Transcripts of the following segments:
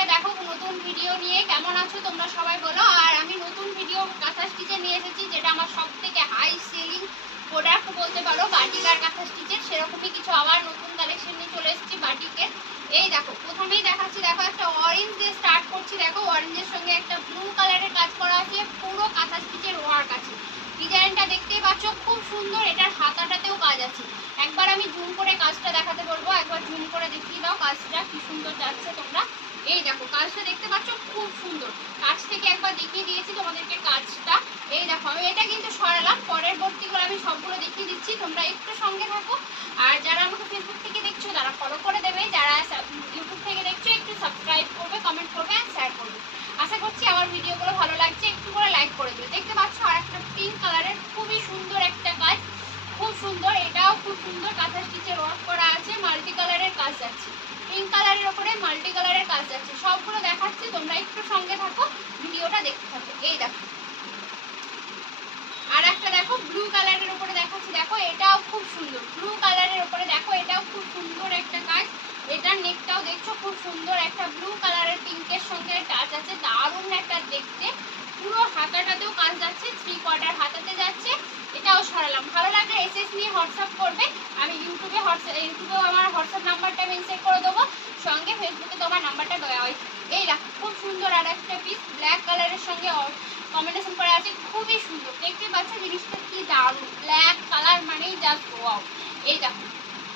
একটা দেখো নতুন ভিডিও নিয়ে। কেমন আছো তোমরা সবাই বলো। আর আমি নতুন ভিডিও কাঁথা স্টিচে নিয়ে এসেছি, যেটা আমার সব থেকে হাই সেলিং প্রোডাক্ট বলতে পারো, বাটিক আর কাঁথা স্টিচের। সেরকমই কিছু আবার নতুন কালেকশন নিয়ে চলে এসেছি বাটিকের। এই দেখো প্রথমেই দেখাচ্ছি, দেখো একটা অরেঞ্জ দিয়ে স্টার্ট করছি। দেখো অরেঞ্জের সঙ্গে একটা ব্লু কালারের কাজ করা আছে, পুরো কাঁথা স্টিচের ওয়ার্ক আছে। ডিজাইনটা দেখতেই পাচ্ছ খুব সুন্দর, এটার হাতাটাতেও কাজ আছে। একবার আমি জুম করে কাজটা দেখাতে বলবো, একবার জুম করে দেখিয়ে দাও কাজটা কি সুন্দর যাচ্ছে তোমরা। এই দেখো কাজটা দেখতে পাচ্ছ খুব সুন্দর, কাছ থেকে একবার দেখিয়ে দিয়েছি তোমাদেরকে কাজটা। এই দেখো আমি এটা কিন্তু সরালাম, পরবর্তীগুলো আমি সবগুলো দেখিয়ে দিচ্ছি, তোমরা একটু সঙ্গে থাকো। আর যারা আমাকে ফেসবুক থেকে দেখছো তারা ফলো করে দেবে, যারা ইউটিউব থেকে দেখছো একটু সাবস্ক্রাইব করবে, কমেন্ট করবে আর শেয়ার করবে। আশা করছি আমার ভিডিওগুলো ভালো লাগছে, একটু করে লাইক করে দেবে। দেখতে পাচ্ছ আর একটা পিঙ্ক কালারের খুবই সুন্দর একটা কাজ, খুব সুন্দর, এটাও খুব সুন্দর কাঁথা স্টিচের ওয়ার্ক করা আছে, মাল্টি কালারের কাজ যাচ্ছে, পিঙ্ক কালারের ওপরে মাল্টি কালারের কাজ যাচ্ছে। সবগুলো দেখাচ্ছি, তোমরা একটু সঙ্গে থাকো, ভিডিওটা দেখতে থাকো। এই দেখো আর একটা দেখো ব্লু কালারের উপরে দেখাচ্ছি, দেখো এটাও খুব সুন্দর, ব্লু কালারের উপরে দেখো এটাও খুব সুন্দর একটা কাজ। এটার নেকটাও দেখছো খুব সুন্দর, একটা ব্লু কালারের পিঙ্কের সঙ্গে টাচ আছে, দারুণ একটা দেখতে। পুরো হাতাটাতেও কাজ যাচ্ছে, 3/4 হাতাতে যাচ্ছে। এটাও সরালাম। ভালো লাগলে এসএস নিয়ে হোয়াটসঅ্যাপ করবে, আমি ইউটিউবেও আমার হোয়াটসঅ্যাপ নাম্বারটা মেনশন করে দেবো, সঙ্গে ফেসবুকে তোমার নাম্বারটা দেওয়া হয়। এই দেখো খুব সুন্দর আর একটা পিস ব্ল্যাক কালারের সঙ্গে কম্বিনেশন করা আছে, খুবই সুন্দর। দেখতে পাচ্ছ জিনিসটা কি দারুণ, ব্ল্যাক কালার মানেই জাস্ট ওয়াও। এই দেখো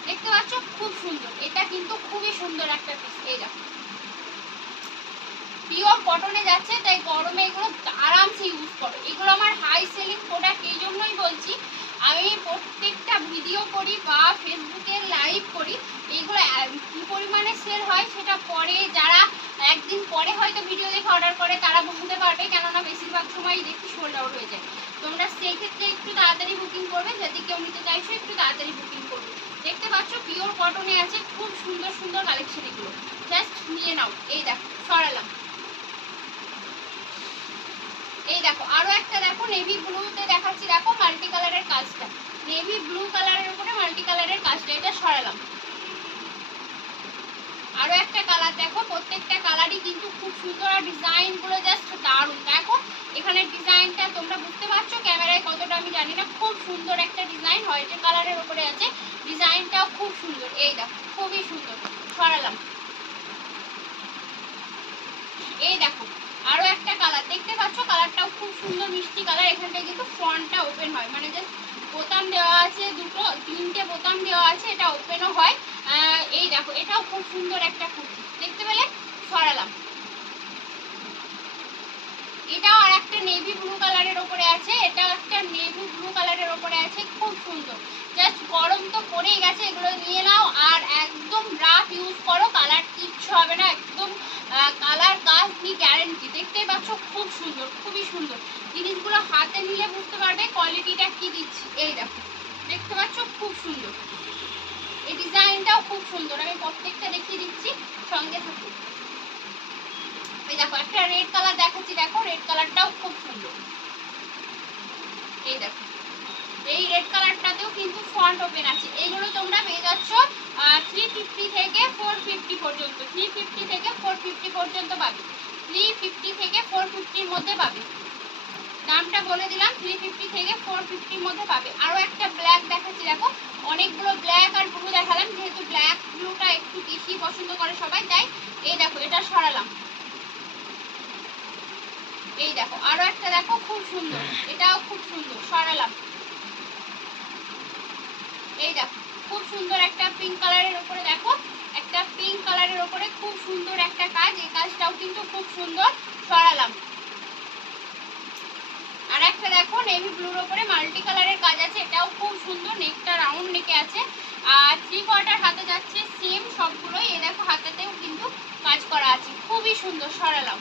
দেখতে পাচ্ছ খুব সুন্দর, এটা কিন্তু খুবই সুন্দর একটা পিস। এই দেখো পিওর কটনে যাচ্ছে, তাই গরমে এগুলো আরামসে ইউজ করো। এগুলো আমার হাই সেলিং প্রোডাক্ট, এই জন্যই বলছি। আমি প্রত্যেকটা ভিডিও করি বা ফেসবুকে লাইভ করি, এইগুলো কী পরিমাণে সেল হয় সেটা পরে যারা একদিন পরে হয়তো ভিডিও দেখে অর্ডার করে তারা বুঝতে পারবে, কেননা বেশিরভাগ সময়ই দেখি সোল্ড আউট হয়ে যায়। তোমরা সেই ক্ষেত্রে একটু তাড়াতাড়ি বুকিং করবে, যদি কেউ নিতে চাইছো একটু তাড়াতাড়ি বুকিং করবে। দেখতে পাচ্ছ পিওর কটনে আছে, খুব সুন্দর সুন্দর কালেকশন, এগুলো জাস্ট নিয়ে নাও। এই দেখো সরালাম। এই দেখো আরো একটা দেখো নেভি ব্লুতে দেখাচ্ছি, দেখো মাল্টি কালারের কাজটা, নেভি ব্লু কালারের উপরে মাল্টি কালারের কাজটা, এটা সরালাম। আরো একটা কালার দেখো, প্রত্যেকটা কালারই কিন্তু খুব সুন্দর আর ডিজাইনগুলো জাস্ট দারুণ। দেখো এখানে ডিজাইনটা তোমরা বুঝতে পারছো, ক্যামেরায় কতটা আমি জানি না, খুব সুন্দর একটা ডিজাইন, হোয়াইট কালারের উপরে আছে, ডিজাইনটাও খুব সুন্দর। এই দেখো খুবই সুন্দর, সরালাম। এই দেখো আরো একটা কালার দেখতে পাচ্ছ, কালারটাও খুব সুন্দর মিষ্টি কালার। এখানটায় কিন্তু ফ্রন্টটা ওপেন হয়, মানে জাস্ট বোতাম দেওয়া আছে, তিনটে বোতাম দেওয়া আছে, এটা ওপেনও হয়। এই দেখো এটাও খুব সুন্দর একটা কুর্তি, দেখতে পেলে, সরালাম। এটাও আর একটা নেভি ব্লু কালারের ওপরে আছে, এটাও একটা নেভি ব্লু কালারের ওপরে আছে, খুব সুন্দর। জাস্ট গরম তো পড়েই গেছে, এগুলো নিয়ে নাও আর একদম রাফ ইউজ করো, কালার কিচ্ছু হবে না, একদম কালার কাজ নিয়ে গ্যারেন্টি। দেখতেই পাচ্ছ খুব সুন্দর, খুবই সুন্দর। জিনিসগুলো হাতে নিলে বুঝতে পারবে কোয়ালিটিটা কি দিচ্ছি। এই দেখো দেখতে পাচ্ছ খুব সুন্দর, এই ডিজাইনটাও খুব সুন্দর, আমি প্রত্যেকটা দেখিয়ে দিচ্ছি, সঙ্গে থাকুন। এই দেখো একটা রেড কালার দেখাচ্ছি, দেখো রেড কালারটাও খুব সুন্দর। এই দেখো এই রেড কালারটাতেও কিন্তু ফ্রন্ট ওপেন আছে। এইগুলো তোমরা পেয়ে যাচ্ছ 350 থেকে 450 পর্যন্ত, 350 থেকে 450 পর্যন্ত পাবে, 350 থেকে 450-র মধ্যে পাবে। দামটা বলে দিলাম, 350 থেকে 450-র মধ্যে পাবে। আরও একটা ব্ল্যাক দেখাচ্ছি, দেখো অনেকগুলো ব্ল্যাক আর ব্লু দেখালাম, যেহেতু ব্ল্যাক ব্লুটা একটু বেশি পছন্দ করে সবাই, তাই এই দেখো এটা সরালাম। এই দেখো আরো একটা দেখো খুব সুন্দর, এটাও খুব সুন্দর, সরালাম। এই দেখো খুব সুন্দর একটা পিঙ্ক কালারের উপরে, দেখো একটা পিঙ্ক কালারের উপরে খুব সুন্দর একটা কাজ, এই কাজটাও কিন্তু খুব সুন্দর, সরালাম। আর একটা দেখো নেভি ব্লুর উপরে মাল্টি কালারের কাজ আছে, এটাও খুব সুন্দর, নেকটা রাউন্ড নেকে আছে আর 3/4 হাতে যাচ্ছে সেম সবগুলোই। এই দেখো হাতাতেও কিন্তু কাজ করা আছে, খুবই সুন্দর, সরালাম।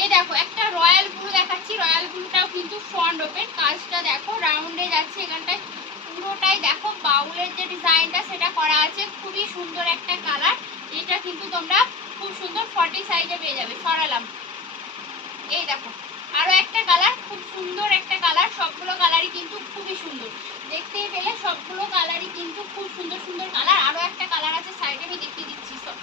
এই দেখো একটা রয়্যাল ব্লু দেখাচ্ছি, রয়্যাল ব্লুটাও কিন্তু ফ্রন্ট ওপেন, কাজটা দেখো রাউন্ডে যাচ্ছে, এখানটায় পুরোটাই দেখো বাউলের যে ডিজাইনটা সেটা করা আছে, খুবই সুন্দর একটা কালার। এটা কিন্তু তোমরা খুব সুন্দর 40 সাইজে পেয়ে যাবে, সরালাম। এই দেখো আরো একটা কালার, খুব সুন্দর একটা কালার, সবগুলো কালারই কিন্তু খুবই সুন্দর, দেখতেই পেলে সবগুলো কালারই কিন্তু খুব সুন্দর সুন্দর কালার। আরো একটা কালার আছে সাইডে, আমি দেখিয়ে দিচ্ছি সব।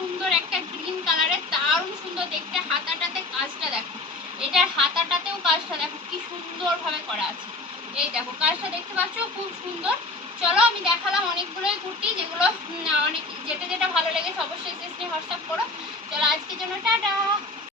সুন্দর একটা গ্রিন কালারের, দারুণ সুন্দর দেখতে। হাতাটাতে কাজটা দেখো, এটার হাতাটাতেও কাজটা দেখো কি সুন্দরভাবে করা আছে। এই দেখো কাজটা দেখতে পাচ্ছ, খুব সুন্দর। চলো আমি দেখালাম অনেকগুলোই কুর্তি, যেগুলো অনেক যেটা যেটা ভালো লেগেছে অবশ্যই শেষ নিয়ে হোয়াটসঅ্যাপ করো। চলো আজকের জন্য টাটা।